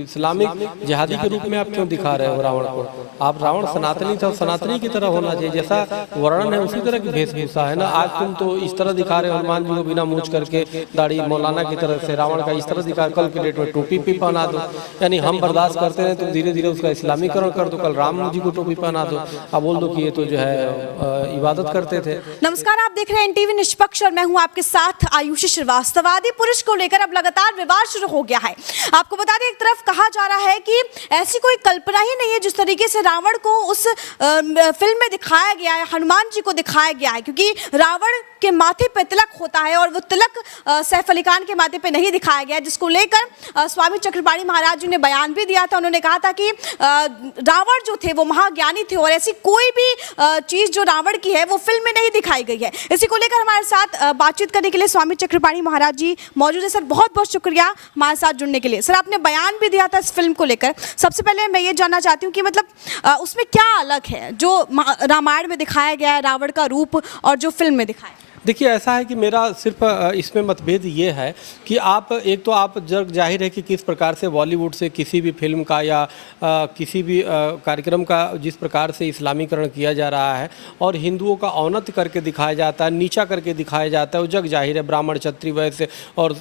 Islamic जिहादी के रूप में आप क्यों दिखा रहे हो रावण को? आप रावण सनातनी था, सनातनी की तरह होना चाहिए, जैसा वर्णन है उसी तरह की वेशभूषा है ना। आज तुम तो इस तरह दिखा रहे हो हनुमान जी को बिना मूंछ करके, दाढ़ी मौलाना की तरह से, रावण का इस तरह दिखा, कल की डेट में टोपी भी पहना दो। यानी हम बर्दाश्त करते हैं, तुम धीरे धीरे उसका इस्लामीकरण कर दो, कल राम जी को टोपी पहना दो, आप बोल दो कि ये तो जो है इबादत करते थे। नमस्कार, आप देख रहे हैं एनटीवी निष्पक्ष और मैं हूं आपके साथ आयुषी श्रीवास्तव। आदि पुरुष को लेकर अब लगातार विवाद शुरू हो गया है। आपको बता दें, एक तरफ कहा जा रहा है कि ऐसी कोई कल्पना ही नहीं है जिस तरीके से रावण को उस फिल्म में दिखाया गया है, हनुमान जी को दिखाया गया है, क्योंकि रावण के माथे पे तिलक होता है और वो तिलक सैफ अली खान के माथे पे नहीं दिखाया गया, जिसको लेकर स्वामी चक्रपाणी महाराज जी ने बयान भी दिया था। उन्होंने कहा था कि रावण जो थे वो महाज्ञानी थे और ऐसी कोई भी चीज जो रावण की है वो फिल्म में नहीं दिखाई गई है। इसी को लेकर हमारे साथ बातचीत करने के लिए स्वामी चक्रपाणी महाराज जी मौजूद है। सर, बहुत बहुत शुक्रिया हमारे साथ जुड़ने के लिए। सर, आपने बयान भी दिया था इस फिल्म को लेकर। सबसे पहले मैं ये जानना चाहती हूँ कि मतलब उसमें क्या अलग है जो रामायण में दिखाया गया है रावण का रूप और जो फिल्म में दिखाया? देखिए, ऐसा है कि मेरा सिर्फ इसमें मतभेद ये है कि आप एक तो आप जग जाहिर है कि किस प्रकार से बॉलीवुड से किसी भी फिल्म का या किसी भी कार्यक्रम का जिस प्रकार से इस्लामीकरण किया जा रहा है और हिंदुओं का औन्नत्य करके दिखाया जाता है, नीचा करके दिखाया जाता है, वो जग जाहिर है। ब्राह्मण, क्षत्रिय, वैश्य और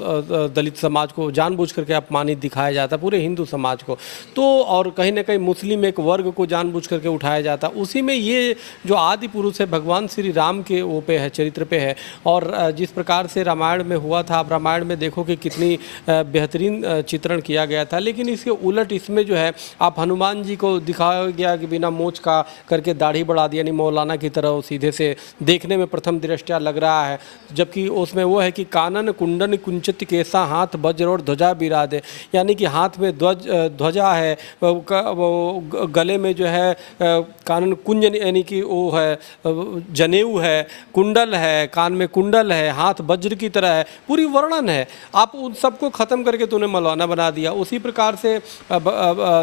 दलित समाज को जानबूझ करके अपमानित दिखाया जाता है, पूरे हिंदू समाज को। तो और कहीं ना कहीं मुस्लिम एक वर्ग को जानबूझ करके उठाया जाता है। उसी में ये जो आदि पुरुष है भगवान श्री राम के वो पे है, चरित्र पे है। और जिस प्रकार से रामायण में हुआ था, आप रामायण में देखो कि कितनी बेहतरीन चित्रण किया गया था। लेकिन इसके उलट इसमें जो है आप हनुमान जी को दिखाया गया कि बिना मोछ का करके दाढ़ी बढ़ा दी, यानी मौलाना की तरह वो सीधे से देखने में प्रथम दृष्टया लग रहा है। जबकि उसमें वो है कि कानन कुंडन कुंचित केसा, हाथ वज्र और ध्वजा बिराजे, यानी कि हाथ में ध्वजा है, वो गले में जो है कानन कुंज यानी कि वो है, जनेऊ है, कुंडल है, कान में कुंडल है, हाथ वज्र की तरह है, पूरी वर्णन है। आप उन सबको ख़त्म करके तूने मौलाना बना दिया। उसी प्रकार से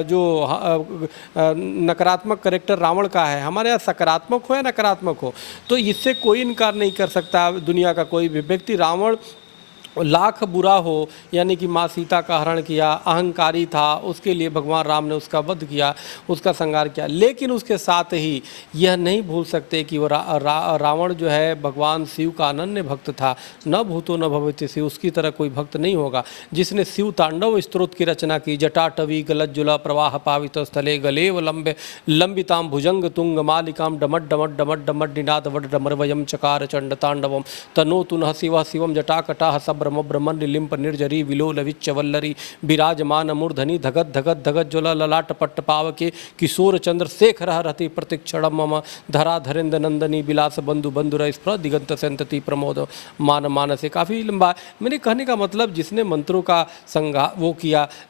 जो नकारात्मक कैरेक्टर रावण का है, हमारे यहाँ सकारात्मक हो या नकारात्मक हो, तो इससे कोई इनकार नहीं कर सकता दुनिया का कोई भी व्यक्ति। रावण लाख बुरा हो, यानी कि माँ सीता का हरण किया, अहंकारी था, उसके लिए भगवान राम ने उसका वध किया, उसका संहार किया। लेकिन उसके साथ ही यह नहीं भूल सकते कि वो रावण जो है भगवान शिव का अनन्य भक्त था। न भूतो न भविष्य शिव, उसकी तरह कोई भक्त नहीं होगा जिसने शिव तांडव स्तोत्र की रचना की। जटाटवी गलज्जुला प्रवाह पावित स्थले गलेव लंबे लंबिताम भुजंग तुंग मालिकाम डमट डमट डमट डमट निनाद वट डमरवयम चकार चंड तांडवम तनो तुनः शिव शिवम जटाकटाह सब ब्रह्मन लिंप निर्जरी विलोल विच्चवल्लरी विराजमान मूर्धनि धगत धगत धगत ज्वला ललाट पट्ट पावके किशोर चंद्र शेखर रहती प्रतिक्षण मम धरा धरेन्द्र नंदनी विलास बंधु बंधुर स्प्र दिगंत संतति प्रमोद मान मानसे। काफ़ी लंबा मेरे कहने का मतलब, जिसने मंत्रों का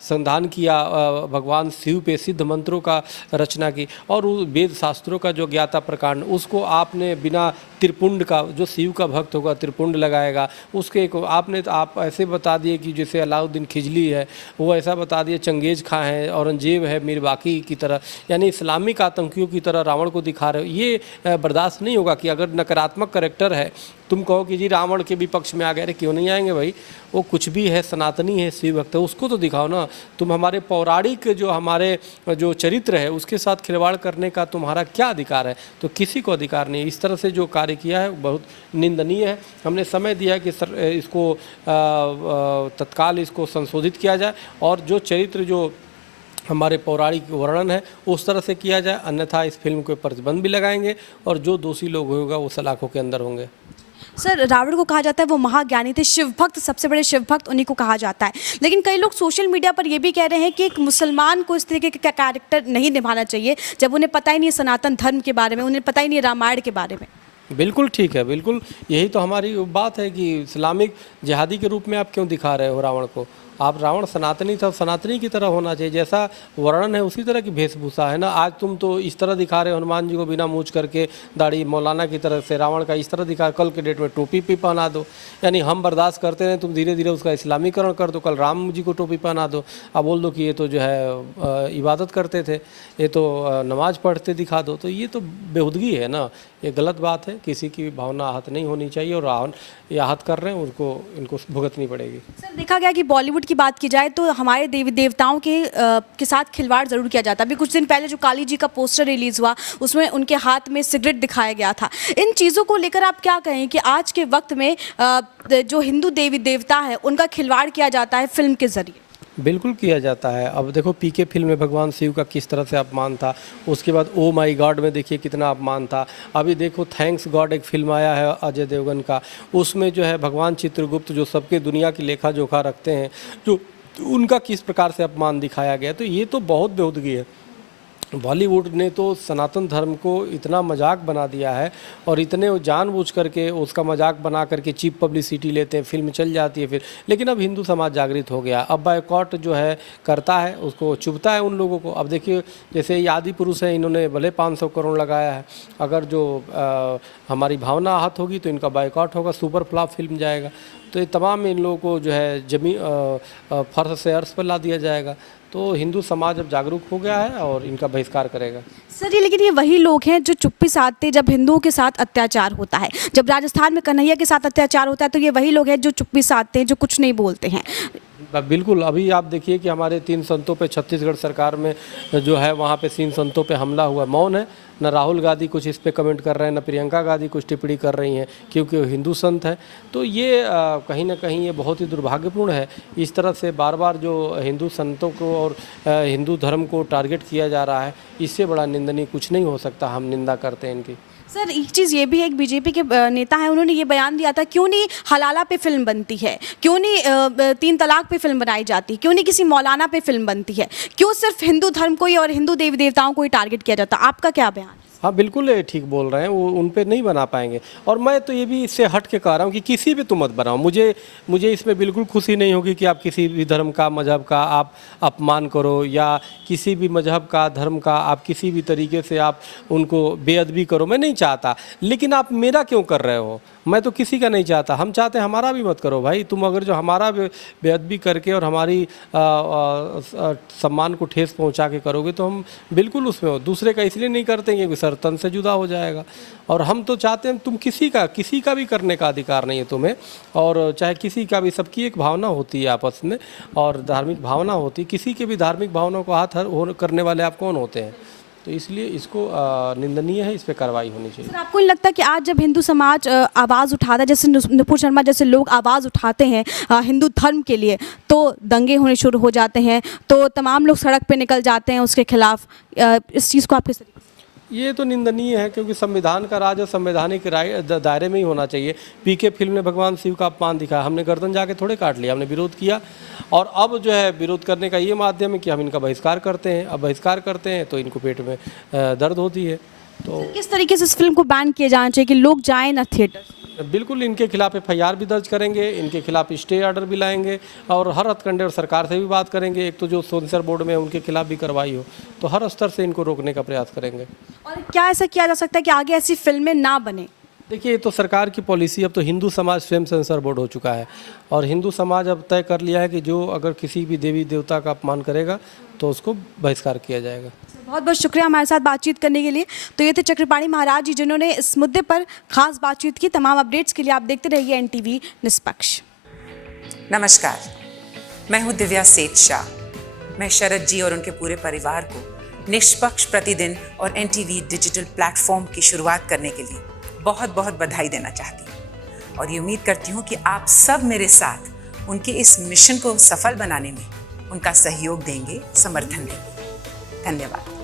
संधान किया, भगवान शिव पे सिद्ध मंत्रों का रचना की और वेद शास्त्रों का जो ज्ञाता प्रकांड, उसको आपने बिना त्रिपुंड का, जो शिव का भक्त होगा त्रिपुंड लगाएगा, उसके एक आपने आप ऐसे बता दिए कि जैसे अलाउद्दीन खिजली है, वो ऐसा बता दिए चंगेज खां है, औरंगजेब है मीर बाकी की तरह, यानी इस्लामिक आतंकियों की तरह रावण को दिखा रहे हो। ये बर्दाश्त नहीं होगा कि अगर नकारात्मक कैरेक्टर है, तुम कहो कि जी रावण के भी पक्ष में आ गए। अरे क्यों नहीं आएंगे भाई, वो कुछ भी है, सनातनी है, शिव भक्त है, उसको तो दिखाओ ना। तुम हमारे पौराणिक जो हमारे जो चरित्र है उसके साथ खिलवाड़ करने का तुम्हारा क्या अधिकार है? तो किसी को अधिकार नहीं। इस तरह से जो कार्य किया है बहुत निंदनीय है। हमने समय दिया कि सर इसको तत्काल इसको संशोधित किया जाए और जो चरित्र जो हमारे पौराणिक वर्णन है उस तरह से किया जाए, अन्यथा इस फिल्म को प्रतिबंध भी लगाएंगे और जो दोषी लोग होगा वो सलाखों के अंदर होंगे। सर, रावण को कहा जाता है वो महाज्ञानी थे, शिव भक्त, सबसे बड़े शिव भक्त उन्हीं को कहा जाता है। लेकिन कई लोग सोशल मीडिया पर ये भी कह रहे हैं कि एक मुसलमान को इस तरीके का कैरेक्टर नहीं निभाना चाहिए जब उन्हें पता ही नहीं है सनातन धर्म के बारे में, उन्हें पता ही नहीं है रामायण के बारे में। बिल्कुल ठीक है, बिल्कुल यही तो हमारी बात है कि इस्लामिक जिहादी के रूप में आप क्यों दिखा रहे हो रावण को? आप रावण सनातनी था, सनातनी की तरह होना चाहिए, जैसा वर्णन है उसी तरह की वेशभूषा है ना। आज तुम तो इस तरह दिखा रहे हो हनुमान जी को बिना मूंछ करके, दाढ़ी मौलाना की तरह से, रावण का इस तरह दिखा, कल के डेट में टोपी भी पहना दो। यानी हम बर्दाश्त करते हैं, तुम धीरे धीरे उसका इस्लामीकरण कर दो, कल राम जी को टोपी पहना दो, आप बोल दो कि ये तो जो है इबादत करते थे, ये तो नमाज पढ़ते दिखा दो। तो ये तो बेहुदगी है ना, ये गलत बात है। किसी की भावना आहत नहीं होनी चाहिए और ये आहत कर रहे हैं उनको इनको भुगतनी पड़ेगी। सर देखा गया कि बॉलीवुड की बात की जाए तो हमारे देवी देवताओं के साथ खिलवाड़ ज़रूर किया जाता है। अभी कुछ दिन पहले जो काली जी का पोस्टर रिलीज़ हुआ उसमें उनके हाथ में सिगरेट दिखाया गया था। इन चीज़ों को लेकर आप क्या कहें कि आज के वक्त में जो हिंदू देवी देवता है उनका खिलवाड़ किया जाता है फिल्म के ज़रिए? बिल्कुल किया जाता है। अब देखो पीके फिल्म में भगवान शिव का किस तरह से अपमान था, उसके बाद ओ माई गॉड में देखिए कितना अपमान था। अभी देखो थैंक्स गॉड एक फिल्म आया है अजय देवगन का, उसमें जो है भगवान चित्रगुप्त जो सबके दुनिया की लेखा जोखा रखते हैं, जो उनका किस प्रकार से अपमान दिखाया गया। तो ये तो बहुत बेहूदगी है। बॉलीवुड ने तो सनातन धर्म को इतना मजाक बना दिया है और इतने जानबूझ करके उसका मजाक बना करके चीप पब्लिसिटी लेते हैं, फिल्म चल जाती है फिर। लेकिन अब हिंदू समाज जागृत हो गया, अब बायकॉट जो है करता है, उसको चुभता है उन लोगों को। अब देखिए जैसे ये आदि पुरुष हैं, इन्होंने भले 500 करोड़ लगाया है, अगर जो हमारी भावना आहत होगी तो इनका बायकॉट होगा, सुपर फ्लॉप फिल्म जाएगा। तो ये तमाम इन लोगों को जो है फर्श से अर्श पर ला दिया जाएगा। तो हिंदू समाज अब जागरूक हो गया है और इनका बहिष्कार करेगा। सर ये लेकिन ये वही लोग हैं जो चुप्पी साधते जब हिंदुओं के साथ अत्याचार होता है। जब राजस्थान में कन्हैया के साथ अत्याचार होता है तो ये वही लोग हैं जो चुप्पी साधते हैं, जो कुछ नहीं बोलते हैं। बिल्कुल, अभी आप देखिए कि हमारे 3 संतों पे छत्तीसगढ़ सरकार में जो है वहाँ पे 3 संतों पे हमला हुआ, मौन है। न राहुल गांधी कुछ इस पे कमेंट कर रहे हैं, न प्रियंका गांधी कुछ टिप्पणी कर रही हैं, क्योंकि वो हिंदू संत है। तो ये कहीं ना कहीं ये बहुत ही दुर्भाग्यपूर्ण है। इस तरह से बार बार जो हिंदू संतों को और हिंदू धर्म को टारगेट किया जा रहा है, इससे बड़ा निंदनीय कुछ नहीं हो सकता। हम निंदा करते हैं इनकी। सर एक चीज़ ये भी है, एक बीजेपी के नेता हैं, उन्होंने ये बयान दिया था क्यों नहीं हलाला पे फिल्म बनती है, क्यों नहीं 3 तलाक पे फिल्म बनाई जाती, क्यों नहीं किसी मौलाना पे फिल्म बनती है, क्यों सिर्फ हिंदू धर्म को ही और हिंदू देवी देवताओं को ही टारगेट किया जाता। आपका क्या बयान? हाँ बिल्कुल ये ठीक बोल रहे हैं, वो उन पे नहीं बना पाएंगे। और मैं तो ये भी इससे हट के कह रहा हूँ कि किसी भी तुम मत बनाओ। मुझे इसमें बिल्कुल खुशी नहीं होगी कि आप किसी भी धर्म का, मजहब का आप अपमान करो, या किसी भी मजहब का, धर्म का आप किसी भी तरीके से आप उनको बेअदबी करो। मैं नहीं चाहता, लेकिन आप मेरा क्यों कर रहे हो? मैं तो किसी का नहीं चाहता। हम चाहते हैं हमारा भी मत करो भाई। तुम अगर जो हमारा बेअदबी करके और हमारी सम्मान को ठेस पहुंचा के करोगे तो हम बिल्कुल उसमें हो। दूसरे का इसलिए नहीं करते हैं कि सर तन से जुदा हो जाएगा। और हम तो चाहते हैं तुम किसी का भी करने का अधिकार नहीं है तुम्हें। और चाहे किसी का भी, सबकी एक भावना होती है आपस में और धार्मिक भावना होती है। किसी के भी धार्मिक भावनाओं को हाथ करने वाले आप कौन होते हैं? तो इसलिए इसको निंदनीय है, इस पर कार्रवाई होनी चाहिए। सर आपको नहीं लगता कि आज जब हिंदू समाज आवाज़ उठाता है, जैसे नुपुर शर्मा जैसे लोग आवाज़ उठाते हैं हिंदू धर्म के लिए, तो दंगे होने शुरू हो जाते हैं, तो तमाम लोग सड़क पे निकल जाते हैं उसके खिलाफ? इस चीज़ को आप किस तरीके? ये तो निंदनीय है, क्योंकि संविधान का राज और संवैधानिक दायरे में ही होना चाहिए। पीके फिल्म ने भगवान शिव का अपमान दिखाया, हमने गर्दन जाके थोड़े काट लिया, हमने विरोध किया। और अब जो है विरोध करने का ये माध्यम है कि हम इनका बहिष्कार करते हैं। अब बहिष्कार करते हैं तो इनको पेट में दर्द होती है। तो किस तरीके से इस फिल्म को बैन किया जाना चाहिए कि लोग जाएं ना थिएटर? बिल्कुल इनके खिलाफ FIR भी दर्ज करेंगे, इनके खिलाफ स्टे ऑर्डर भी लाएंगे और हर हथकंडे, और सरकार से भी बात करेंगे। एक तो जो सेंसर बोर्ड में है उनके खिलाफ भी कार्रवाई हो, तो हर स्तर से इनको रोकने का प्रयास करेंगे। और क्या ऐसा किया जा सकता है कि आगे ऐसी फिल्में ना बने? देखिए ये तो सरकार की पॉलिसी। अब तो हिंदू समाज स्वयं सेंसर बोर्ड हो चुका है और हिंदू समाज अब तय कर लिया है कि जो अगर किसी भी देवी देवता का अपमान करेगा तो उसको बहिष्कार किया जाएगा। बहुत बहुत शुक्रिया हमारे साथ बातचीत करने के लिए। तो ये थे चक्रपाणी महाराज जी जिन्होंने इस मुद्दे पर खास बातचीत की। तमाम अपडेट्स के लिए आप देखते रहिए NTV निष्पक्ष। नमस्कार, मैं हूं दिव्या सेठ शाह। मैं शरद जी और उनके पूरे परिवार को निष्पक्ष प्रतिदिन और NTV डिजिटल प्लेटफॉर्म की शुरुआत करने के लिए बहुत बहुत बधाई देना चाहती हूँ और ये उम्मीद करती हूँ कि आप सब मेरे साथ उनके इस मिशन को सफल बनाने में उनका सहयोग देंगे, समर्थन देंगे। धन्यवाद।